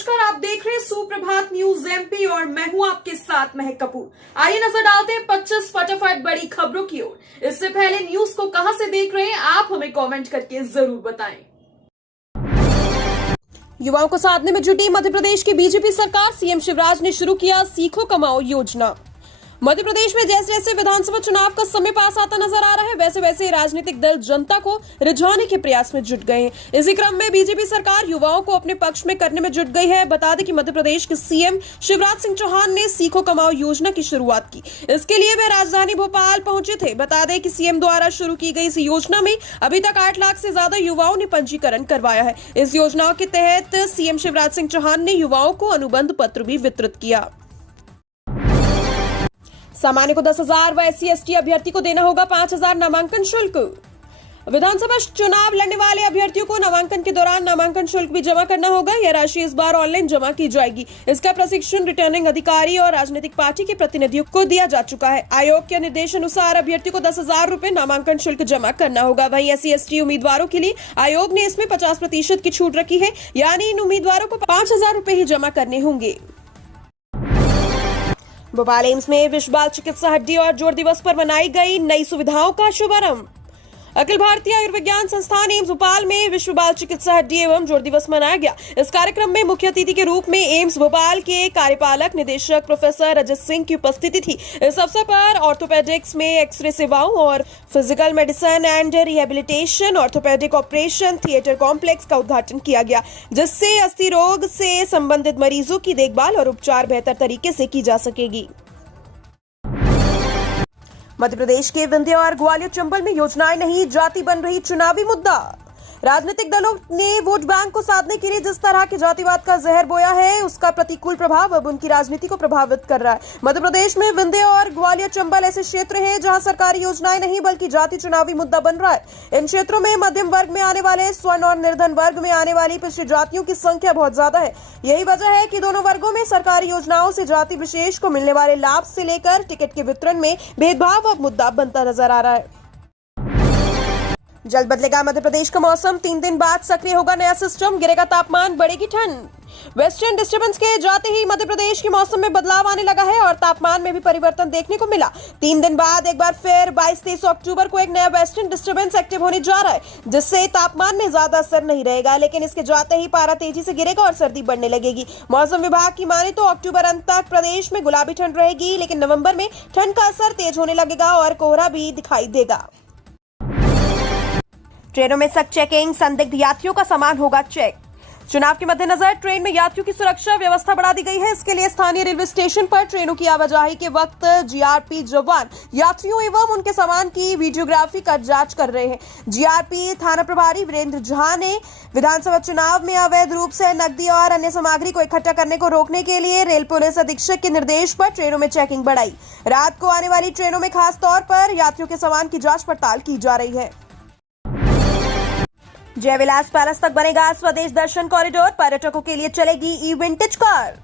नमस्कार, आप देख रहे हैं सुप्रभात न्यूज एमपी और मैं हूं आपके साथ महक कपूर। आइए नजर डालते हैं 25 फटाफट बड़ी खबरों की ओर। इससे पहले न्यूज को कहां से देख रहे हैं आप हमें कमेंट करके जरूर बताएं। युवाओं को साधने में जुटी मध्य प्रदेश की बीजेपी सरकार। सीएम शिवराज ने शुरू किया सीखो कमाओ योजना। मध्य प्रदेश में जैसे जैसे विधानसभा चुनाव का समय पास आता नजर आ रहा है, वैसे वैसे राजनीतिक दल जनता को रिझाने के प्रयास में जुट गए हैं। इसी क्रम में बीजेपी सरकार युवाओं को अपने पक्ष में करने में जुट गई है। बता दें कि मध्य प्रदेश के सीएम शिवराज सिंह चौहान ने सीखो कमाओ योजना की शुरुआत की। इसके लिए वे राजधानी भोपाल पहुंचे थे। बता दें कि सीएम द्वारा शुरू की गई इस योजना में अभी तक 8 लाख से ज्यादा युवाओं ने पंजीकरण करवाया है। इस योजना के तहत सीएम शिवराज सिंह चौहान ने युवाओं को अनुबंध पत्र भी वितरित किया। सामान्य को 10,000 व SC/ST अभ्यर्थी को देना होगा 5,000 नामांकन शुल्क। विधानसभा चुनाव लड़ने वाले अभ्यर्थियों को नामांकन के दौरान नामांकन शुल्क भी जमा करना होगा। यह राशि इस बार ऑनलाइन जमा की जाएगी। इसका प्रशिक्षण रिटर्निंग अधिकारी और राजनीतिक पार्टी के प्रतिनिधियों को दिया जा चुका है। आयोग के निर्देशानुसार अभ्यर्थी को 10,000 रुपए नामांकन शुल्क जमा करना होगा। वहीं SC/ST उम्मीदवारों के लिए आयोग ने इसमें 50% की छूट रखी है, यानी इन उम्मीदवारों को 5,000 रुपए ही जमा करने होंगे। भोपाल एम्स में विश्व बाल चिकित्सा हड्डी और जोड़ दिवस पर बनाई गई नई सुविधाओं का शुभारंभ। अखिल भारतीय आयुर्विज्ञान संस्थान एम्स भोपाल में विश्व बाल चिकित्सा हड्डी एवं जोड़ दिवस मनाया गया। इस कार्यक्रम में मुख्य अतिथि के रूप में एम्स भोपाल के कार्यपालक निदेशक प्रोफेसर रजत सिंह की उपस्थिति थी। इस अवसर पर ऑर्थोपेडिक्स में एक्सरे सेवाओं और physical medicine and rehabilitation, orthopaedic operation theatre complex का उद्घाटन किया गया, जिससे अस्थि रोग से संबंधित मरीजों की देखभाल और उपचार बेहतर तरीके से की जा सकेगी। मध्य प्रदेश के विंध्य और ग्वालियर चंबल में योजनाएं नहीं, जाति बन रही चुनावी मुद्दा। राजनीतिक दलों ने वोट बैंक को साधने के लिए जिस तरह के जातिवाद का जहर बोया है, उसका प्रतिकूल प्रभाव अब उनकी राजनीति को प्रभावित कर रहा है। मध्य प्रदेश में विंध्य और ग्वालियर चंबल ऐसे क्षेत्र हैं जहां सरकारी योजनाएं नहीं बल्कि जाति चुनावी मुद्दा बन रहा है। इन क्षेत्रों में मध्यम वर्ग में आने वाले, स्वर्ण और निर्धन वर्ग में आने वाली पिछड़ी जातियों की संख्या बहुत ज्यादा है। यही वजह है कि दोनों वर्गों में सरकारी योजनाओं से जाति विशेष को मिलने वाले लाभ से लेकर टिकट के वितरण में भेदभाव अब मुद्दा बनता नजर आ रहा है। जल्द बदलेगा मध्य प्रदेश का मौसम। 3 दिन बाद सक्रिय होगा नया सिस्टम, गिरेगा तापमान, बढ़ेगी ठंड। वेस्टर्न डिस्टर्बेंस के जाते ही मध्य प्रदेश के मौसम में बदलाव आने लगा है और तापमान में भी परिवर्तन देखने को मिला। 3 दिन बाद एक बार फिर 22-23 अक्टूबर को एक नया वेस्टर्न डिस्टर्बेंस एक्टिव होने जा रहा है, जिससे तापमान में ज्यादा असर नहीं रहेगा, लेकिन इसके जाते ही पारा तेजी से गिरेगा और सर्दी बढ़ने लगेगी। मौसम विभाग की माने तो अक्टूबर अंत तक प्रदेश में गुलाबी ठंड रहेगी, लेकिन नवंबर में ठंड का असर तेज होने लगेगा और कोहरा भी दिखाई देगा। ट्रेनों में सख्त चेकिंग, संदिग्ध यात्रियों का सामान होगा चेक। चुनाव के मद्देनजर ट्रेन में यात्रियों की सुरक्षा व्यवस्था बढ़ा दी गई है। इसके लिए स्थानीय रेलवे स्टेशन पर ट्रेनों की आवाजाही के वक्त GRP जवान यात्रियों एवं उनके सामान की वीडियोग्राफी का जांच कर रहे हैं। GRP थाना प्रभारी वीरेंद्र झा ने विधानसभा चुनाव में अवैध रूप से नकदी और अन्य सामग्री को इकट्ठा करने को रोकने के लिए रेल पुलिस अधीक्षक के निर्देश पर ट्रेनों में चेकिंग बढ़ाई। रात को आने वाली ट्रेनों में खास तौर पर यात्रियों के सामान की जाँच पड़ताल की जा रही है। जय विलास पैलेस तक बनेगा स्वदेश दर्शन कॉरिडोर, पर्यटकों के लिए चलेगी ई-विंटेज कार।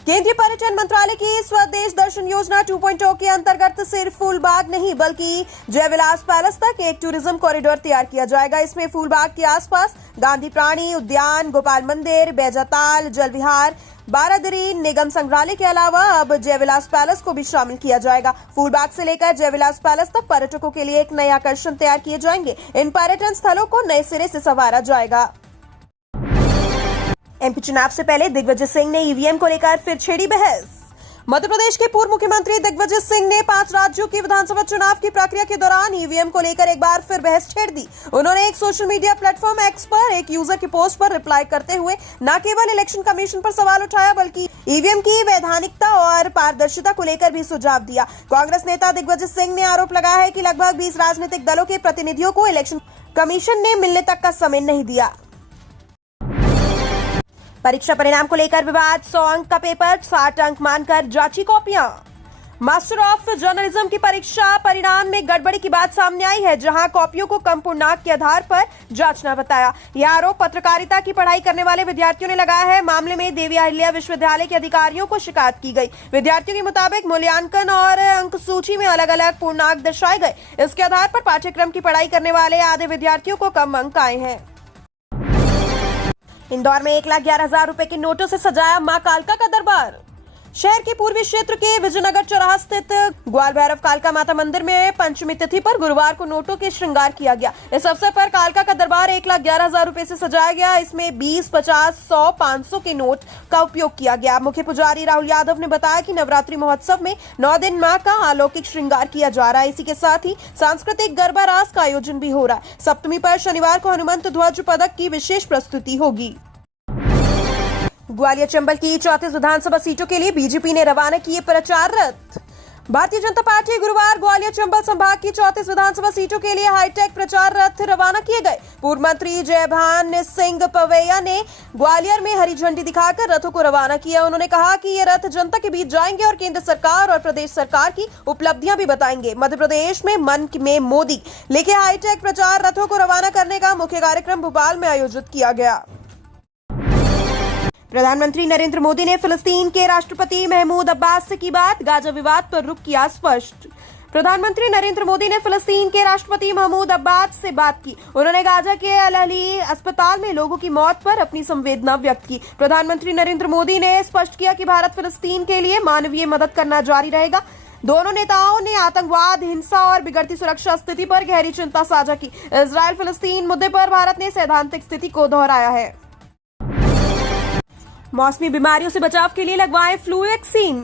केंद्रीय पर्यटन मंत्रालय की स्वदेश दर्शन योजना 2.0 के अंतर्गत सिर्फ फूलबाग नहीं बल्कि जय विलास पैलेस तक एक टूरिज्म कॉरिडोर तैयार किया जाएगा। इसमें फूलबाग के आसपास गांधी प्राणी उद्यान, गोपाल मंदिर, बैजाताल, जल विहार, बारादरी, निगम संग्रहालय के अलावा अब जय विलास पैलेस को भी शामिल किया जाएगा। फूलबाग से लेकर जय विलास पैलेस तक पर्यटकों के लिए एक नए आकर्षण तैयार किए जाएंगे। इन पर्यटन स्थलों को नए सिरे से संवारा जाएगा। MP चुनाव से पहले दिग्विजय सिंह ने EVM को लेकर फिर छेड़ी बहस। मध्य प्रदेश के पूर्व मुख्यमंत्री दिग्विजय सिंह ने 5 राज्यों की विधानसभा चुनाव की प्रक्रिया के दौरान EVM को लेकर एक बार फिर बहस छेड़ दी। उन्होंने एक सोशल मीडिया प्लेटफॉर्म X पर एक यूजर की पोस्ट पर रिप्लाई करते हुए न केवल इलेक्शन कमीशन पर सवाल उठाया बल्कि EVM की वैधानिकता और पारदर्शिता को लेकर भी सुझाव दिया। कांग्रेस नेता दिग्विजय सिंह ने आरोप लगाया है कि लगभग 20 राजनीतिक दलों के प्रतिनिधियों को इलेक्शन कमीशन ने मिलने तक का समय नहीं दिया। परीक्षा परिणाम को लेकर विवाद, 100 अंक का पेपर 60 अंक मानकर जांची कॉपियां। मास्टर ऑफ जर्नलिज्म की परीक्षा परिणाम में गड़बड़ी की बात सामने आई है, जहां कॉपियों को कम पूर्णांक के आधार पर जांचना बताया। यह आरोप पत्रकारिता की पढ़ाई करने वाले विद्यार्थियों ने लगाया है। मामले में देवी अहिल्या विश्वविद्यालय के अधिकारियों को शिकायत की गई। विद्यार्थियों के मुताबिक मूल्यांकन और अंक सूची में अलग अलग पूर्णांक दर्शाए गए। इसके आधार पर पाठ्यक्रम की पढ़ाई करने वाले आधे विद्यार्थियों को कम अंक आए हैं। इंदौर में 1,11,000 रुपए के नोटों से सजाया मां कालका का दरबार। शहर के पूर्वी क्षेत्र के विजयनगर चौराहा स्थित ग्वाल भैरव कालका माता मंदिर में पंचमी तिथि पर गुरुवार को नोटों के श्रृंगार किया गया। इस अवसर पर कालका का दरबार 1,11,000 रुपए से सजाया गया। इसमें 20, 50, 100, 500 के नोट का उपयोग किया गया। मुख्य पुजारी राहुल यादव ने बताया कि नवरात्रि महोत्सव में 9 दिन मां का अलौकिक श्रृंगार किया जा रहा है। इसी के साथ ही सांस्कृतिक गरबा रास का आयोजन भी हो रहा है। सप्तमी पर शनिवार को हनुमंत ध्वज पदक की विशेष प्रस्तुति होगी। ग्वालियर चंबल की 34 विधानसभा सीटों के लिए बीजेपी ने रवाना किए प्रचार रथ। भारतीय जनता पार्टी गुरुवार ग्वालियर चंबल संभाग की 34 विधानसभा सीटों के लिए हाईटेक प्रचार रथ रवाना किए गए। पूर्व मंत्री जयभान सिंह पवैया ने ग्वालियर में हरी झंडी दिखाकर रथों को रवाना किया। उन्होंने कहा कि ये रथ जनता के बीच जाएंगे और केंद्र सरकार और प्रदेश सरकार की उपलब्धियां भी बताएंगे। मध्य प्रदेश में मन में मोदी लिखे हाईटेक प्रचार रथों को रवाना करने का मुख्य कार्यक्रम भोपाल में आयोजित किया गया। प्रधानमंत्री नरेंद्र मोदी ने फिलिस्तीन के राष्ट्रपति महमूद अब्बास से की बात, गाजा विवाद पर रुख किया स्पष्ट। प्रधानमंत्री नरेंद्र मोदी ने फिलिस्तीन के राष्ट्रपति महमूद अब्बास से बात की। उन्होंने गाजा के अल अहली अस्पताल में लोगों की मौत पर अपनी संवेदना व्यक्त की। प्रधानमंत्री नरेंद्र मोदी ने स्पष्ट किया कि भारत फिलिस्तीन के लिए मानवीय मदद करना जारी रहेगा। दोनों नेताओं ने आतंकवाद, हिंसा और बिगड़ती सुरक्षा स्थिति पर गहरी चिंता साझा की। इजरायल फिलिस्तीन मुद्दे पर भारत ने सैद्धांतिक स्थिति को दोहराया है। मौसमी बीमारियों से बचाव के लिए लगवाएं फ्लू वैक्सीन।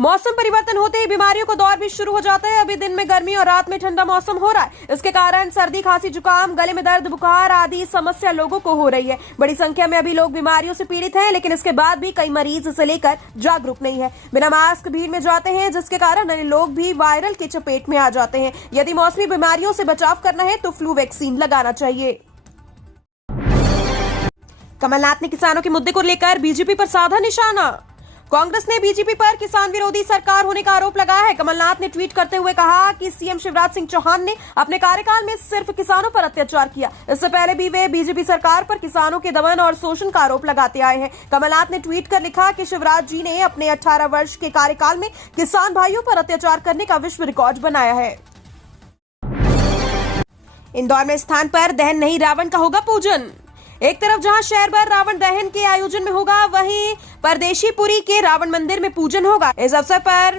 मौसम परिवर्तन होते ही बीमारियों का दौर भी शुरू हो जाता है। अभी दिन में गर्मी और रात में ठंडा मौसम हो रहा है। इसके कारण सर्दी, खांसी, जुकाम, गले में दर्द, बुखार आदि समस्या लोगों को हो रही है। बड़ी संख्या में अभी लोग बीमारियों से पीड़ित हैं, लेकिन इसके बाद भी कई मरीज इसे लेकर जागरूक नहीं है। बिना मास्क भीड़ में जाते हैं, जिसके कारण अन्य लोग भी वायरल की चपेट में आ जाते हैं। यदि मौसमी बीमारियों से बचाव करना है तो फ्लू वैक्सीन लगाना चाहिए। कमलनाथ ने किसानों के मुद्दे को लेकर बीजेपी पर साधा निशाना। कांग्रेस ने बीजेपी पर किसान विरोधी सरकार होने का आरोप लगाया है। कमलनाथ ने ट्वीट करते हुए कहा कि सीएम शिवराज सिंह चौहान ने अपने कार्यकाल में सिर्फ किसानों पर अत्याचार किया। इससे पहले भी वे बीजेपी सरकार पर किसानों के दमन और शोषण का आरोप लगाते आए हैं। कमलनाथ ने ट्वीट कर लिखा कि शिवराज जी ने अपने 18 वर्ष के कार्यकाल में किसान भाइयों पर अत्याचार करने का विश्व रिकॉर्ड बनाया है। इंदौर में स्थान पर दहन नहीं, रावण का होगा पूजन। एक तरफ जहां शहर भर रावण दहन के आयोजन में होगा, वहीं परदेशीपुरी के रावण मंदिर में पूजन होगा। इस अवसर पर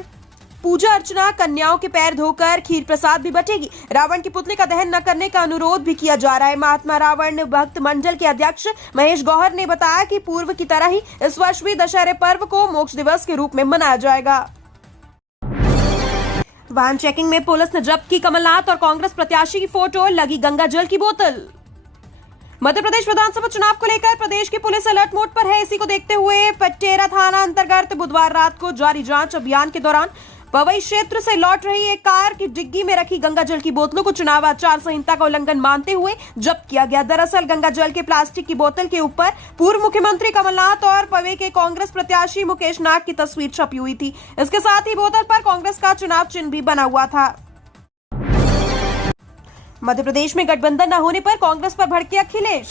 पूजा अर्चना, कन्याओं के पैर धोकर खीर प्रसाद भी बटेगी। रावण के पुतले का दहन न करने का अनुरोध भी किया जा रहा है। महात्मा रावण भक्त मंडल के अध्यक्ष महेश गौहर ने बताया कि पूर्व की तरह ही इस वर्ष भी दशहरे पर्व को मोक्ष दिवस के रूप में मनाया जाएगा। वाहन चेकिंग में पुलिस ने जब्त की कमलनाथ और कांग्रेस प्रत्याशी की फोटो, लगी गंगा जल की बोतल। मध्य प्रदेश विधानसभा चुनाव को लेकर प्रदेश की पुलिस अलर्ट मोड पर है। इसी को देखते हुए पटेरा थाना अंतर्गत बुधवार रात को जारी जांच अभियान के दौरान पवई क्षेत्र से लौट रही एक कार की डिग्गी में रखी गंगा जल की बोतलों को चुनाव आचार संहिता का उल्लंघन मानते हुए जब्त किया गया। दरअसल गंगा जल के प्लास्टिक की बोतल के ऊपर पूर्व मुख्यमंत्री कमलनाथ और पवई के कांग्रेस प्रत्याशी मुकेश नाग की तस्वीर छपी हुई थी। इसके साथ ही बोतल पर कांग्रेस का चुनाव चिन्ह भी बना हुआ था। मध्य प्रदेश में गठबंधन न होने पर कांग्रेस पर भड़के अखिलेश।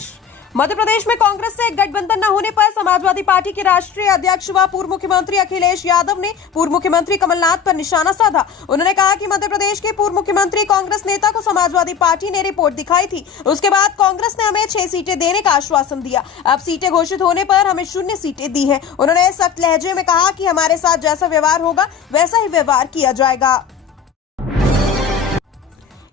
मध्य प्रदेश में कांग्रेस से गठबंधन न होने पर समाजवादी पार्टी के राष्ट्रीय अध्यक्ष व पूर्व मुख्यमंत्री अखिलेश यादव ने पूर्व मुख्यमंत्री कमलनाथ पर निशाना साधा। उन्होंने कहा कि मध्य प्रदेश के पूर्व मुख्यमंत्री कांग्रेस नेता को समाजवादी पार्टी ने रिपोर्ट दिखाई थी। उसके बाद कांग्रेस ने हमें 6 सीटें देने का आश्वासन दिया। अब सीटें घोषित होने पर हमें 0 सीटें दी हैं। उन्होंने सख्त लहजे में कहा कि हमारे साथ जैसा व्यवहार होगा वैसा ही व्यवहार किया जाएगा।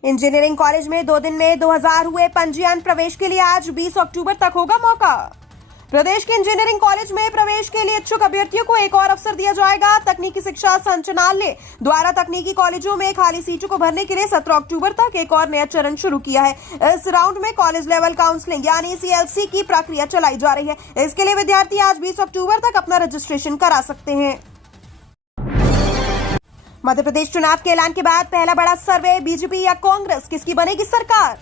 इंजीनियरिंग कॉलेज में 2 दिन में 2000 हुए पंजीयन। प्रवेश के लिए आज 20 अक्टूबर तक होगा मौका। प्रदेश के इंजीनियरिंग कॉलेज में प्रवेश के लिए इच्छुक अभ्यर्थियों को एक और अवसर दिया जाएगा। तकनीकी शिक्षा संचालनालय द्वारा तकनीकी कॉलेजों में खाली सीटों को भरने के लिए 17 अक्टूबर तक एक और नया चरण शुरू किया है। इस राउंड में कॉलेज लेवल काउंसलिंग यानी CLC की प्रक्रिया चलाई जा रही है। इसके लिए विद्यार्थी आज 20 अक्टूबर तक अपना रजिस्ट्रेशन करा सकते हैं। मध्य प्रदेश चुनाव के ऐलान के बाद पहला बड़ा सर्वे, बीजेपी या कांग्रेस, किसकी बनेगी सरकार।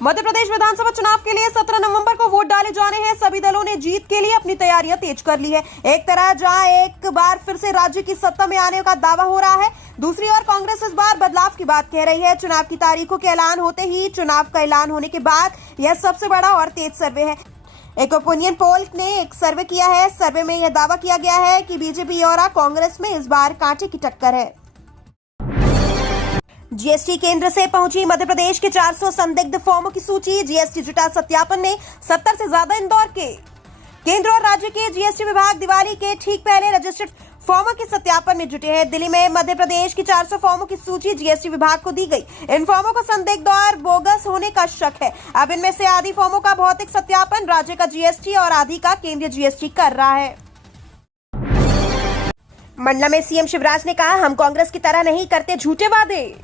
मध्य प्रदेश विधानसभा चुनाव के लिए 17 नवंबर को वोट डाले जाने हैं। सभी दलों ने जीत के लिए अपनी तैयारियां तेज कर ली है। एक तरह जहां एक बार फिर से राज्य की सत्ता में आने का दावा हो रहा है, दूसरी ओर कांग्रेस इस बार बदलाव की बात कह रही है। चुनाव की तारीखों के ऐलान होते ही चुनाव का ऐलान होने के बाद यह सबसे बड़ा और तेज सर्वे है। एक ओपिनियन पोल ने एक सर्वे किया है। सर्वे में यह दावा किया गया है कि बीजेपी और कांग्रेस में इस बार कांटे की टक्कर है। जीएसटी केंद्र से पहुंची मध्य प्रदेश के 400 संदिग्ध फॉर्मों की सूची। जीएसटी जुटा सत्यापन में 70 से ज्यादा इंदौर के। केंद्र और राज्य के जीएसटी विभाग दिवाली के ठीक पहले रजिस्टर्ड फॉर्मों के सत्यापन में जुटे हैं। दिल्ली में मध्य प्रदेश की 400 फॉर्मों की सूची जीएसटी विभाग को दी गई। इन फॉर्मों को संदिग्ध और बोगस होने का शक है। अब इनमें से आधी फॉर्मों का भौतिक सत्यापन राज्य का जीएसटी और आधी का केंद्रीय जीएसटी कर रहा है। मंडला में सीएम शिवराज ने कहा, हम कांग्रेस की तरह नहीं करते झूठे वादे।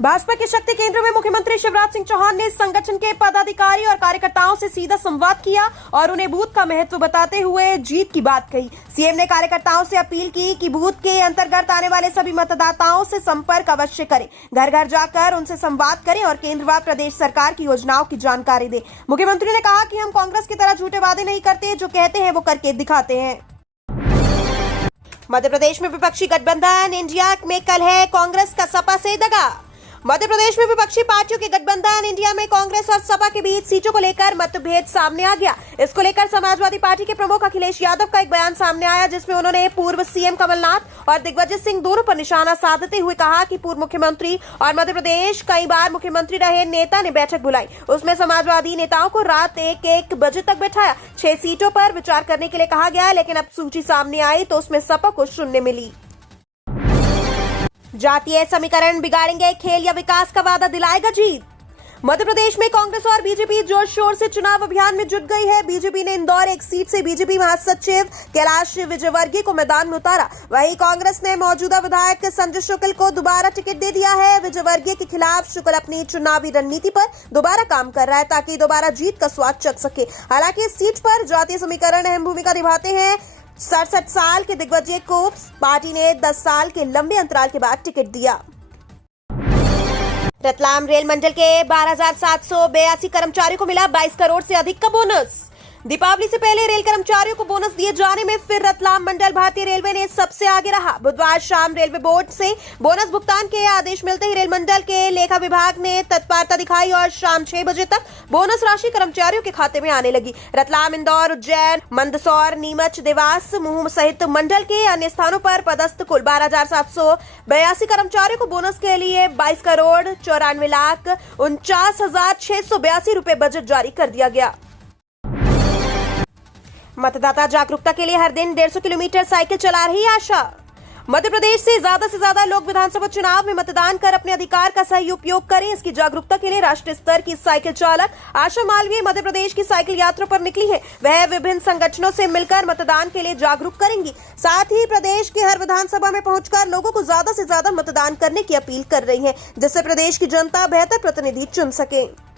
भाजपा के शक्ति केंद्र में मुख्यमंत्री शिवराज सिंह चौहान ने संगठन के पदाधिकारी और कार्यकर्ताओं से सीधा संवाद किया और उन्हें बूथ का महत्व बताते हुए जीत की बात कही। सीएम ने कार्यकर्ताओं से अपील की कि बूथ के अंतर्गत आने वाले सभी मतदाताओं से संपर्क अवश्य करें, घर घर जाकर उनसे संवाद करें और केंद्र व प्रदेश सरकार की योजनाओं की जानकारी दें। मुख्यमंत्री ने कहा कि हम कांग्रेस की तरह झूठे वादे नहीं करते, जो कहते हैं वो करके दिखाते हैं। मध्य प्रदेश में विपक्षी गठबंधन इंडिया में कल है कांग्रेस का सपा से दगा। मध्य प्रदेश में विपक्षी पार्टियों के गठबंधन इंडिया में कांग्रेस और सपा के बीच सीटों को लेकर मतभेद सामने आ गया। इसको लेकर समाजवादी पार्टी के प्रमुख अखिलेश यादव का एक बयान सामने आया, जिसमें उन्होंने पूर्व सीएम कमलनाथ और दिग्विजय सिंह दोनों पर निशाना साधते हुए कहा कि पूर्व मुख्यमंत्री और मध्य प्रदेश कई बार मुख्यमंत्री रहे नेता ने बैठक बुलाई। उसमें समाजवादी नेताओं को रात 1-1 बजे तक बैठाया। 6 सीटों पर विचार करने के लिए कहा गया, लेकिन अब सूची सामने आई तो उसमें सपा को शून्य मिली। जातीय समीकरण बिगाड़ेंगे खेल या विकास का वादा दिलाएगा जीत। मध्य प्रदेश में कांग्रेस और बीजेपी जोर शोर से चुनाव अभियान में जुट गई है। बीजेपी ने इंदौर एक सीट से बीजेपी महासचिव कैलाश विजयवर्गीय को मैदान में उतारा। वहीं कांग्रेस ने मौजूदा विधायक संजय शुक्ल को दोबारा टिकट दे दिया है। विजयवर्गीय के खिलाफ शुक्ल अपनी चुनावी रणनीति पर दोबारा काम कर रहा है ताकि दोबारा जीत का स्वाद चख सके। हालांकि इस सीट पर जातीय समीकरण अहम भूमिका निभाते हैं। 67 साल के दिग्विजय को पार्टी ने 10 साल के लंबे अंतराल के बाद टिकट दिया। रतलाम रेल मंडल के 12,782 कर्मचारियों को मिला 22 करोड़ से अधिक का बोनस। दीपावली से पहले रेल कर्मचारियों को बोनस दिए जाने में फिर रतलाम मंडल भारतीय रेलवे ने सबसे आगे रहा। बुधवार शाम रेलवे बोर्ड से बोनस भुगतान के आदेश मिलते ही रेल मंडल के लेखा विभाग ने तत्परता दिखाई और शाम 6 बजे तक बोनस राशि कर्मचारियों के खाते में आने लगी। रतलाम, इंदौर, उज्जैन, मंदसौर, नीमच, देवास, महू सहित मंडल के अन्य स्थानों पर पदस्थ कुल 12,782 कर्मचारियों को बोनस के लिए 22 करोड़ 94,49,682 रुपए बजट जारी कर दिया गया। मतदाता जागरूकता के लिए हर दिन 150 किलोमीटर साइकिल चला रही आशा। मध्य प्रदेश से ज्यादा लोग विधानसभा चुनाव में मतदान कर अपने अधिकार का सही उपयोग करें। इसकी जागरूकता के लिए राष्ट्रीय स्तर की साइकिल चालक आशा मालवीय मध्य प्रदेश की साइकिल यात्रा पर निकली है। वह विभिन्न संगठनों से मिलकर मतदान के लिए जागरूक करेंगी। साथ ही प्रदेश की हर विधानसभा में पहुंचकर लोगों को ज्यादा से ज्यादा मतदान करने की अपील कर रही है, जिससे प्रदेश की जनता बेहतर प्रतिनिधि चुन सके।